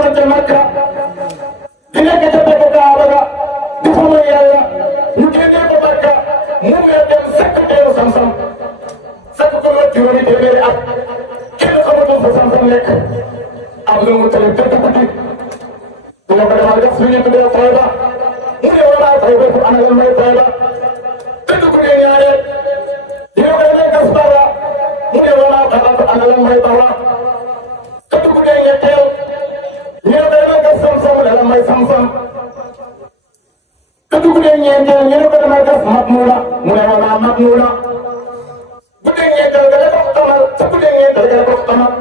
nekkoon ca Makka di nekk ca dëkk Kaaba ga di fa mooy yàlla ñu génnee ko Makka mu ngi dem sakk teeru Samsam sakk ko la juróomi téeméeri at kenn xamatul fa Samsam nekk am na mu tamit dëkk guddi dina ko defal def suñu tuddee Tayba mu ne wala Tayba fu ana lan mooy Tayba dëkk guddi ñaareel dina ko defal gas Barra mu ne wala Barra fu ana lan mooy Barra dëkk guddi ñetteel ñu ne ko defal gas Samsam ne lan mooy Samsam dëkk guddi ñeenteel ñu ne ko defal gas Matmuna mu ne wala Matmuna guddi ñeenteel ga dafa xamal sa guddi ñeenteel ga dafa xamal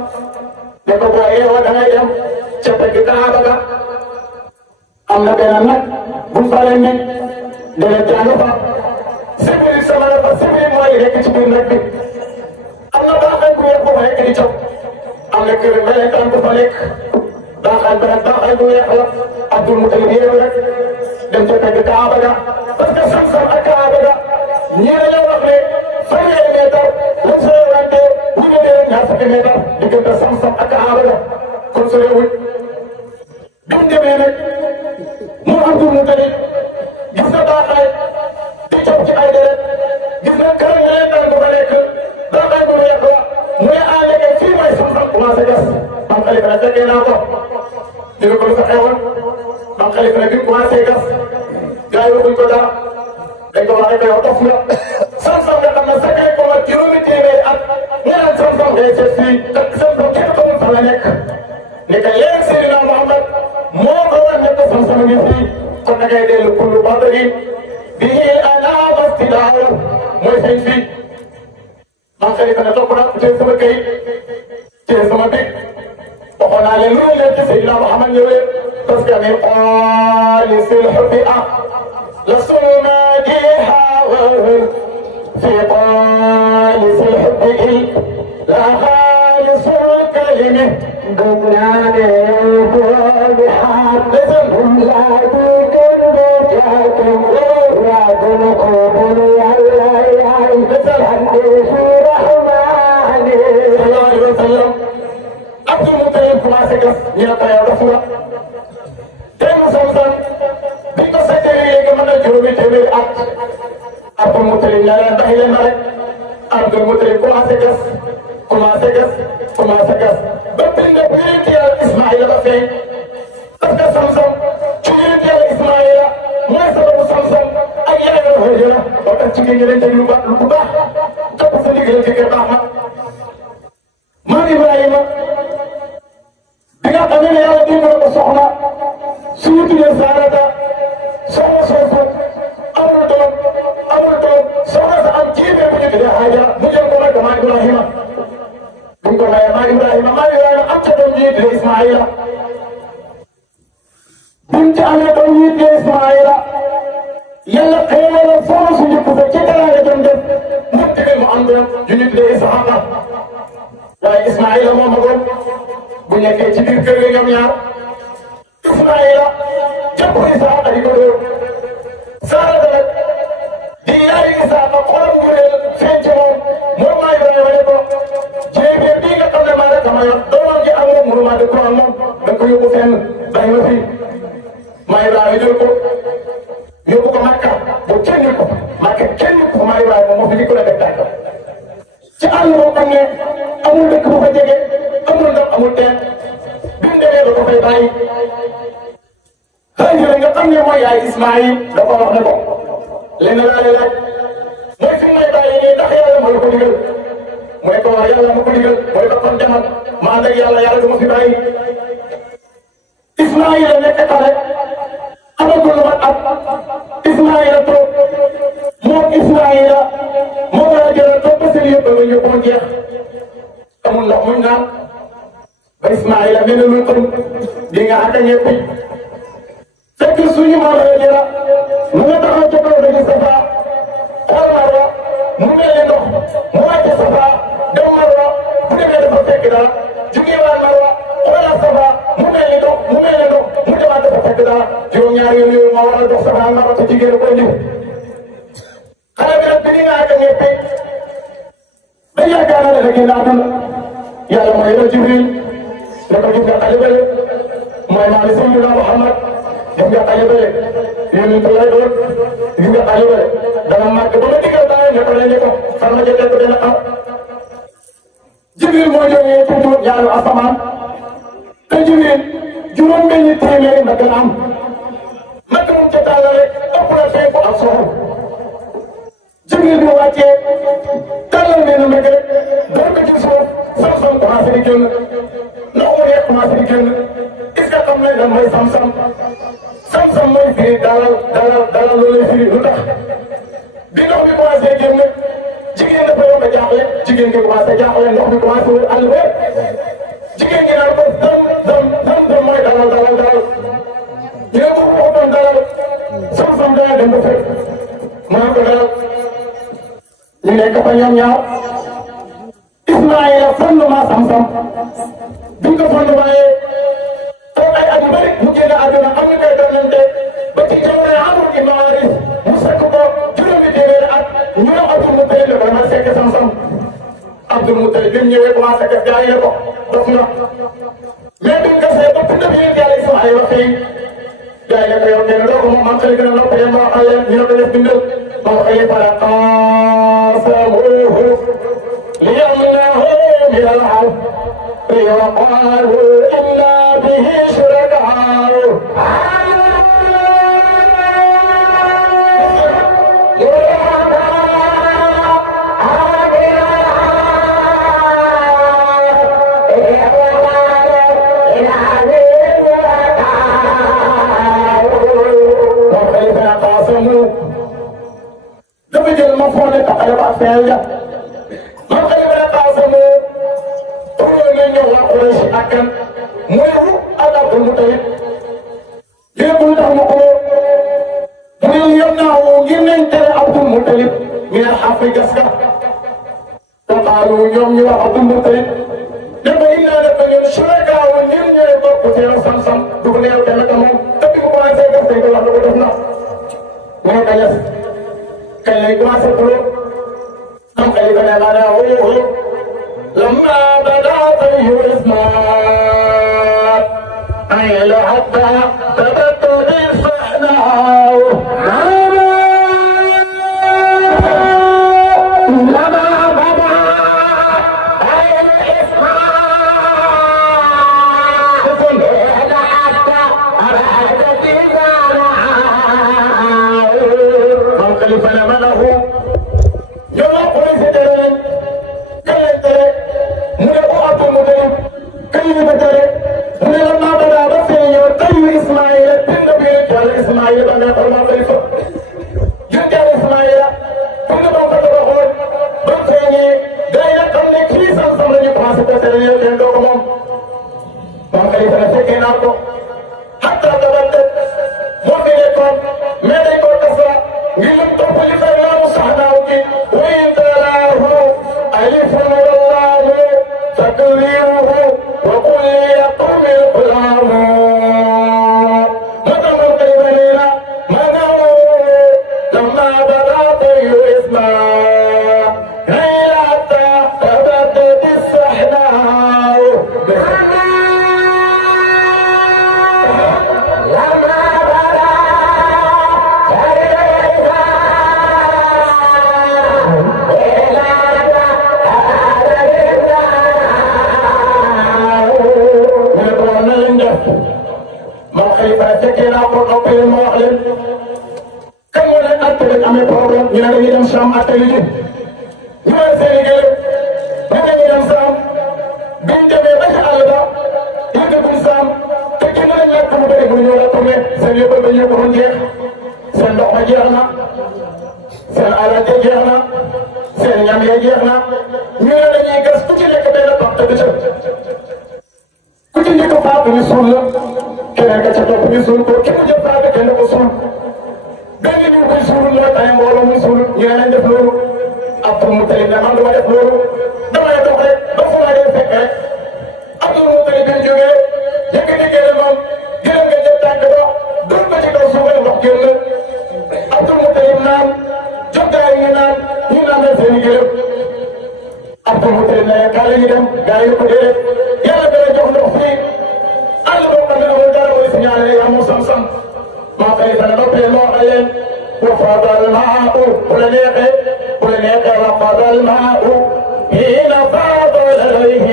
ne ko boo yeewoo da ngay dem ca pegg Kaaba ga am na benn nag bu mu paree ne dana jàng fa sibiri sama fa sibiri mooy nekk ci biir nag bi am na baaxaay bu weex bu fa nekk di coow am na kër melentaan bu fa nekk baaxaay ba nag baaxaay bu weex la Abdul Mutalib yéew rek dem ca pegg Kaaba ga parce que Samsam ak Kaaba ga ñii dañoo wax ne fanweeri meetar la soriwante ñu ngi dee ñaar fukki meetar diggante Samsam ak Kaaba ga kon soriwul bi mu demee nag mu Abdul Mutalib gis nga baaxaay di coow ci ay deret gis nga kër melentaan bu fa nekk baaxaay bu weex la mu ne ah léegi fii mooy Samsam commencé gas Maam Xalifa nag fekkee naa ko dina ko lu fa xewoon Maam Xalifa nag bi mu commencé gas gars yi waxuñ ko dara dañ ko wax rek yow tof nga Samsam nga xam ne sa kay ko mat juróomi téeméeri at nga naan Samsam ngay seet fii te Samsam kenn xamul fa la nekk ne que léegi Seydina Muhammad moo ko war nekk Samsam ngi fii kon da ngay dellu kullu badri bihi anaaba istidaaru mooy feeñ fii Maam Xalifa ne topp naa téye sama këyit téye sama big waxoon naa leen loolu leen ci Seydina Muhammad ñëwee parce que min qaalisil hubbi لصمادها في قالس الحب لا خالص الكلمة قبلان بحق هم لا يكن رجاكم لا تنقوم يلا حديث رحماني صلى الله عليه وسلم عبد المطلب كما سكس يا رسول الله تيم سمسم بيكو سكري léegi mën na juróomi téeméeri at Abdul Mutalib ñaa leen bàyyi leen ma rek Abdul Mutalib commencé gas ba bind bu yonent Yàlla Ismaïla ba feeñ parce que Samsam ci yonent Yàlla Ismaïla mooy sababu Samsam ak yaayam Hajara ba tax ci ngeen leen déglu lu bu baax topp sa ndigal ci kër baax na maam Ibrahima bi nga xam ne Yàlla dénk na ko soxna suñu tuddee Saarata soxna soosu amul doom soxna sa am jiite bu ñu tuddee Haajara mu jël ko nag maa Ibrahima bu ko mayee maa Ibrahima am ca doom ji tuddee Ismaïla buñ ci amee doom ji tuddee Ismaïla yàlla xëy na soxna su njëkk sa ci teraanga doon def mu digal mu am doom ju ñu tuddee Isxaaqa waaye Ismaïla moom a doom bu nekkee ci biir kër gi ñoom ñaar Ismaïla jàpp Isaaqa di ko dóor Saarata nag di yaayu Isaaqa xolam njureel feeñ ci moom maa Ibrahima ne ko jéegee bii nga xam ne maa rek dama yor doomam ji ak moom mënuma de ko ak moom da ko yóbbu fenn bàyyi ma fii maa Ibrahima jël ko yóbbu ko Makka bu kenn ko Makka kenn ko maa Ibrahima moo fi di ko la def tàkk ci àll boo xam ne amul dëkk bu fa jege amul ndox amul teen bi mu demee da ko fay bàyyi Haajara nga xam ne mooy yaay Ismaïl da ko wax ne ko lenn laa lay laaj mooy fi may bàyyi nii ndax yàlla moo la ko digal mu ne ko wax yàlla ma ko digal mu ne ko kon demal ma ànd ak yàlla du ma fi bàyyi Ismaïl nekk xale amagul lu mat at Ismaïl toog moom Ismaïl moo Haajara toog ba seen yëpp ba ñu ko jeex amul ndox muñ naan ba Ismaïl mel ne luy xam di nga ànd ak ñëpp fekk suñu maam Haajara mu nga taxaw ca kaw dañuy Safa xool Marwa mu mel ni ndox mu wàcce Safa dem Marwa bu demee dafa fekk dara jugee waat Marwa xoolaat Safa mu mel ni ndox mu demaat dafa fekk dara juróom-ñaari yoon yooyu moo waral dox Safa Marwa te jigéen ko indi xale bi nag bi ni nga àgg ñëpp ba yaakaar naa ne da ngeen àdduna yàlla mooy la Jibril ne ko gis nga xale bële mooy maanaam Seydina Muhammad gis nga xale bële yonent lay doon gis nga xale bële dana màgg ba nga digal bàyyi ne ko la ne ko fan ma jotee ko dina am Jibril moo jógee ci ñaaru asamaan te Jibril juróom-benni téeméeri nga gën a am naka moom ca tàlla rek ëpp na fee ko ak soxor Jibril bi wàccee tàllal nee na mbëgg rek door ko ci suuf sam-sam commencé di génn ndox mu neex commencé di génn est-ce que xam nañ lan mooy sam-sam sam-sam mooy firi dalal loolu lay firi lu tax bi ndox bi commencé génn jigéen dafa yomb a jaaxle jigéen gi commencé jaaxle ndox bi commencé wër àll ba jigéen gi naan ko sam mooy dalal ñu ne bu ko doon dalal sam-sam dana dem ba fekk mën ko dalal ñu nekk fa ñoom ñaar Ismaïla fondement sam-sam biñ ko fondement toog ay at yu bëri mu génn àdduna am ñu koy doonante ba ci jamono Amr ibn Haris mu sekk ko juróomi téeméeri at ñu ne Abdul Mutalib la ko dama sekk sam-sam Abdul Mutalib bi mu ñëwee commencé def gaa yi ne ko dof na mais biñ gasee ba pindab yéen yàlla Ismaïla fay gaa yi ne ko yow nee na doo ko moom man xëy na nopp yéen maa xale ñu ne ko def bindal moo xëy fara qaasamuhu ليمنعه من العرض وقالوا إنا به شركاء دمج المفعول تقريبا فعلا akan mooy Abdul Mutalib léegi lu tax mu ko mu ne yom naa woo ngir nañ tere Abdul Mutalib ñu ne xafi gas ka te xaaru ñoom ñu wax Abdul Mutalib dafa innaa def ñun surakaawu ñun ñooy bokk ci yow sam-sam dugg na yow kenn ka moom te bi mu commencé gas dañ ko wax na ko def na mu ne kañas kañ lay commencé pour am kay ba ne maanaam woo لما بدأت الإسلام أي حتى بدأت بالصحناء لما بدأ الإسلام حتى أراد بالصحناء فانقلبنا منه يوم قريب كيف بدأ من لما بدأ بسيء طيب إسماعيل بن بيت على إسماعيل بن فرما خليفة جد على إسماعيل بن بنت بقول بسيء دايما كم كيسا سمعني بحاسة سرية جندو كمان بن خليفة نسكين أرضو حتى تبدت مفيدكم مديكم كسرة يلم تقول فرنا مصحناوكي وإن تلاه ألف الله تكبيره وقل يقوم القلام مدام القبلين مدام لما بدأت الإسلام هي حتى تبدت الصحناء لما فأتكينا قرق في المعلم كم ولن أتبت أمي بروبلم ينادي يدم شام أتلجي يوازي لقلب ينادي يدم سام بنت بيبش ألبا يدكم سام تكينا لن يكم بريك من يولكم سنيوب بيوكم جيخ سن دقم جيخنا سن ألا جيخنا سن يمي جيخنا ينادي يكس كتي لك بينا بقت بشر كتي لك فاق نسول keneen ka ca topp ñu suul ko ki mu jëf faate kenn ko suul benn ñu koy suul loo tax mbooloo muy suul ñu ne nañ def loolu Abdul Mutalib ne man dama def loolu damay dox rek ba fu ma dee fekk rek Abdul Mutalib bi mu jógee yëkkati gëlëm moom gëlëm nga jël tànk ba dul ko ci kaw suuf rek ndox génn Abdul Mutalib naan jox gaa yi ñu naan seen i gëlëm Abdul Mutalib ne kaa la ñu dem gaa yi ko déedéet yàlla dana jox ndox fii àll boo xam ne amul dara وقال وفاض الماء ولنيق وفاض الماء حين فاض عليه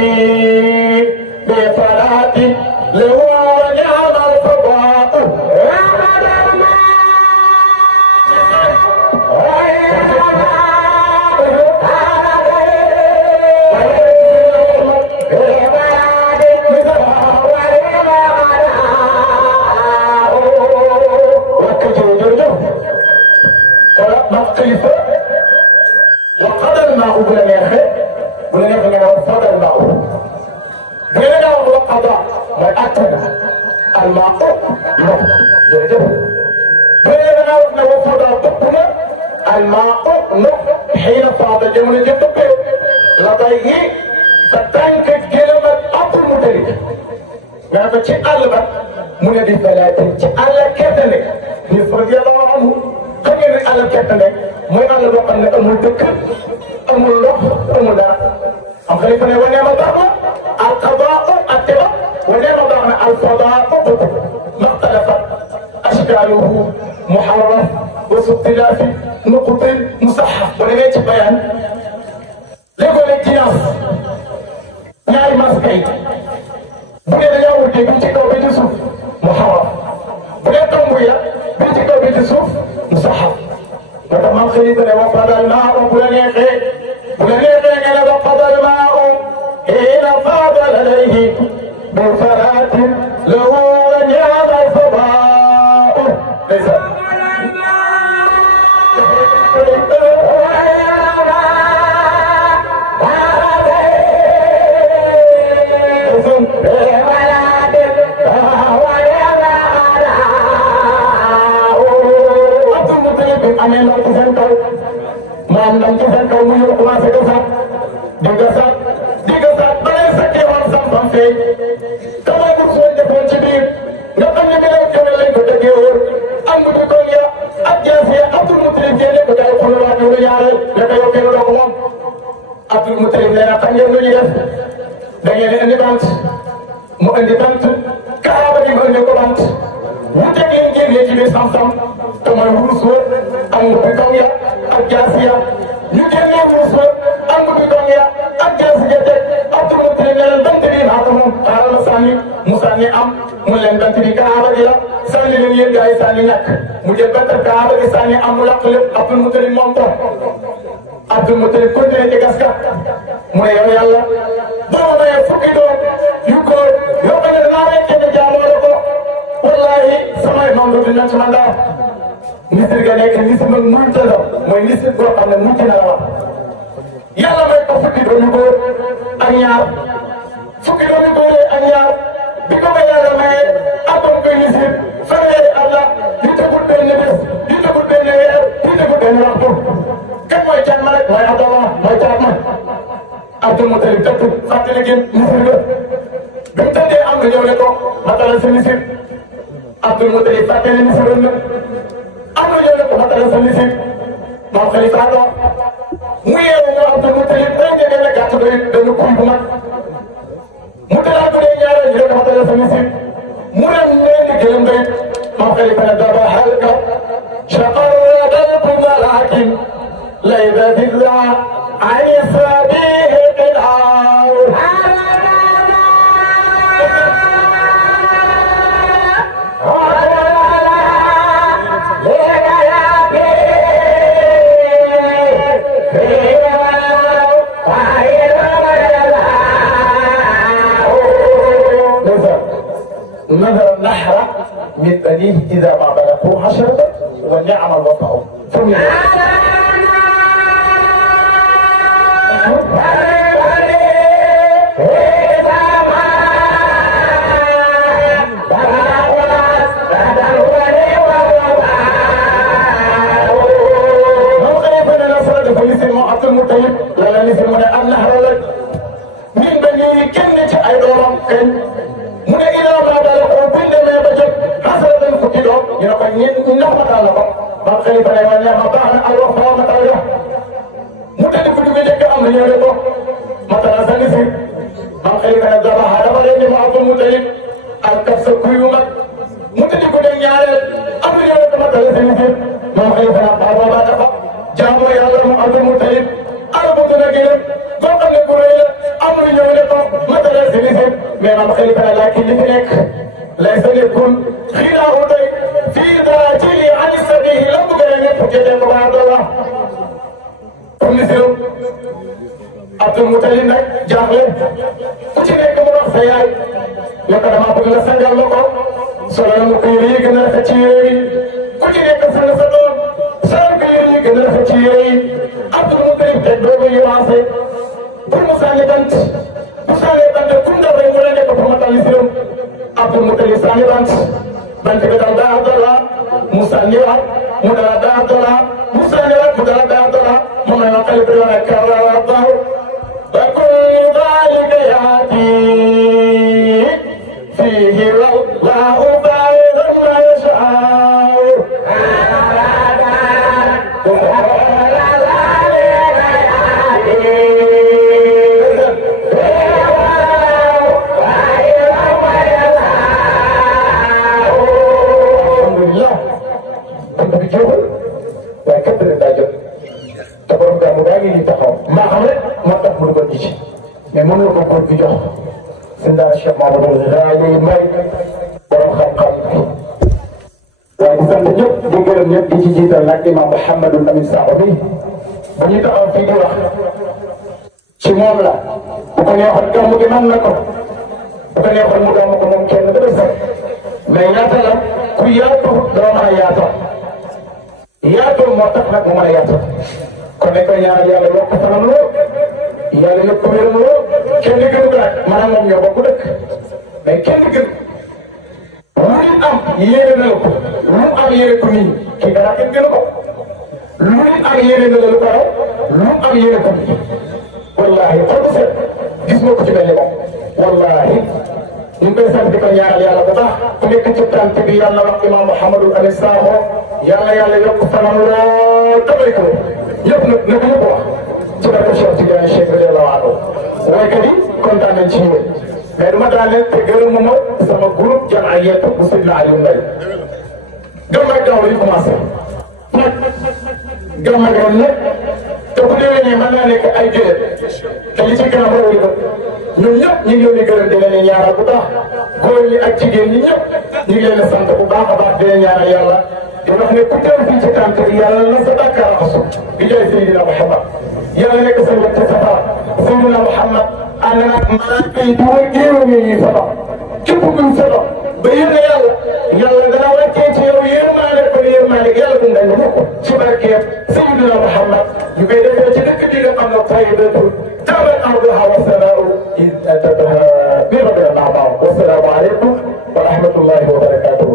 بفرات له ونعم الفضاء وقد الماء ولنيق وفاض الماء بيننا والقضاء والأتنا الماء بيننا وفضاء الماء حين صعد الجمل جدك لديه فتنك كلمة أطل مدرك نعم تقلبت من دي ثلاثة تقلب كتنك نفرد الله عنه كم يقلب كتنك ما يقلب أن أمر دك أمر الله أمر لا أم خليفة ونعم الله القضاء التبع ونعم الله الفضاء ما اختلفت أشكاله محرف وسطلاف نقط مصحف ولغاية بيان لقول الجناس ناي ماسكي بني اليوم بيجيك أو بيجسوف محرف بني التنبوية بيجيك أو بيجسوف مصحف وتمام خليفة وفضل الماء بلنيقي أنا وفضل الماء حين فاضل عليه بفرات له ونعم الفضاء Abdul Mutalib nee na xam ngeen lu ñuy def da ngeen di indi bant mu indi bant kaaba gi mu indi ko bant wuuteeg yi ngeen ci biir sam-sam te mooy wurus wa ak mbubbi kaw ya ak jaasi ya ñu génnee wurus wa ak mbubbi kaw ya ak jaasi ja teg Abdul Mutalib nee leen bant bi maa ko moom xaaral ma sànni mu sànni am mu leen bant bi kaaba gi la sànni leen yéen gars yi sànni ñàkk mu jël bant kaaba gi sànni am mu làq lépp Abdul Mutalib moom ko Abdul Mutalib continué ci gas ka mu ne yow yàlla boo ma mayee fukki doom yu góor yoo xam ne danaa leen kenn jaamoo la ko wallaahi samay maam dootuñu naan ci mandat nisir ga nekk nisir man mucc la mooy nisir boo xam ne mucc na la wax yàlla may ko fukki doom yu góor ak ñaar fukki doom yu góor ak ñaar bi ko may yàlla mayee amoon koy nisir fanweeri Allah yu tegul benn bés yu tegul benn weer yu tegul benn waxtu kan mooy caat ma rek mooy Abdallah mooy caat ma Abdul Mutalib tëdd fàttali ngeen nisir ga bi mu tëddee am na ñëw ne ko matalal sa nisir Abdul Mutalib fàttali nisiroon na am na ñëw ne ko matalal sa nisir moom xalifa ko mu yeewu ko Abdul Mutalib day njëkkee ne gàtt doy dañu kuy bu mag mu talaat bu dee ñaareel ñu ne ko matalal sa nisir mu dem nee ni gëlëm doy moom xalifa ne daba halka shaqarradalkum walakin ليس بالله عن سبيل الأرض نظر النحر من بنيه إذا ما بلغوا حشرة ونعم الوطأ المطيب ولا نفهم من النهر لك من بني كنة أي دورم كن من إلى ما بلغوا بين ما بجد حسرة فتيلهم ينقل نعمة الله ما خلف لنا نعمة الوفاء متعلق متعلق بجد أمر يريده مثلا سنسي ما خلف لنا الزبا هذا ولين ما عبد المطيب الكفس كيومك متعلق بجد أمر يريده مثلا seen moom xalifa naa Paa Baba dafa jaamoo yàlla mu Abdul Mutalib arabu dina gërëm boo xam ne bu rëy la am lu ñëw ne ko matala seen mais maam xalifa naa laa kii li fi nekk lay sa nekkul xilaahu tey fii dara ci lii ani sabihi la mu gën a nekk jëjee ko ba Abdallah comme ni si Abdul Mutalib nag jaaxle ku ci nekk mu wax sa yaay ne ko dama bëgg nga sangal ma ko solo na ko yére yi gën a rafet ci yére yi ku ci nekk sang sa doom solo ko yére yi gën a rafet ci yére yi Abdul Mutalib teg doo ko yuwaase pour mu sànni bant bu sànni bant ku ndaw rek mu la nekk pour ma tànn siram Abdul Mutalib sànni bant bi dal daa Abdallah mu sànni waat mu dala daa Abdallah mu sànni waat mu dala daa Abdallah moom la ñu xale bi doon ak karara baaw ba kullu daalika yaati fiihi wallaahu xayran maa yashaa waaye képp rek daa jot te borom gàmmu daa ngi nii taxaw maa xam rek moo tax mu dugal ci mais moom la ko góor gi jox sëñ daal Cheikh Mamadou Rajo May borom xam-xam waaye di sant ñëpp di gërëm ñëpp di ci jiital nag imam Mouhamadou Lamine Sakho bi bu ñu taxaw fii di wax ci moom la bu ko neexoon gàmmu gi mën na ko bu ko neexoon mu gàmmu ko moom kenn dëgg sax mais ñaata la ku yaatu doo mën a yaatoo yaatoo moo tax nag mu mën a yaatoo kon dañ koy ñaanal yàlla yokk fanam loo yàlla yokk wéram loo kenn gënu ko nag maanaam moom ñoo bokk dëkk mais kenn gën lu ñu am yéene na la ko lu mu am yéene ko nii kii dara kenn gënu ko lu ñu am yéene na la lu ko raw lu mu am yéene ko wallaahi xol bu set gis nga ko ci mel ni moom wallaahi ñu ngi koy sant di ko ñaanal yàlla bu baax ku nekk ci tànt bi yàlla wax imam Mouhamadou Lamine Sakho yàlla yokk fanam lool damay ko ñëpp nag na ko ñëpp wax ci barke Cheikh Tidiane Cheikh radiyallahu anhu waykat yi kontaan nañ ci ñëw mais du ma daaneel te gërëmuma sama groupe jamaayatu bu Seydina Aliou Mbaye gàmm ak daaw yi commencé nag gàmm ak ren nag te bu déwénee mën naa nekk ay déwén te li ci kanam rawul ko ñun ñëpp ñu ngi leen di gërëm di leen ñaanal bu baax góor ñi ak jigéen ñi ñëpp ñu ngi leen di sant bu baax a baax di leen ñaanal yàlla di wax ne ku teew fii ci tànt yi yàlla na sa bàkkaar raxasu bi jaay Seydina Muhammad yàlla nekk sa wet ci safara Seydina Muhammad ànd naag malaaka yi di wër géew mi ñuy saba képp kuñ saba ba yéene yàlla dana wàccee ci yow yërmaane ko yërmaane yàlla bu ndañ ko ci barkeem Seydina Muhammad ñu koy defee ci dëkk bi nga xam ne tayyibatul tabat arduha wa samaa'u in atataha bi rabbil a'maa. Wassalaamu aleykum wa rahmatullahi wa barakatuhu.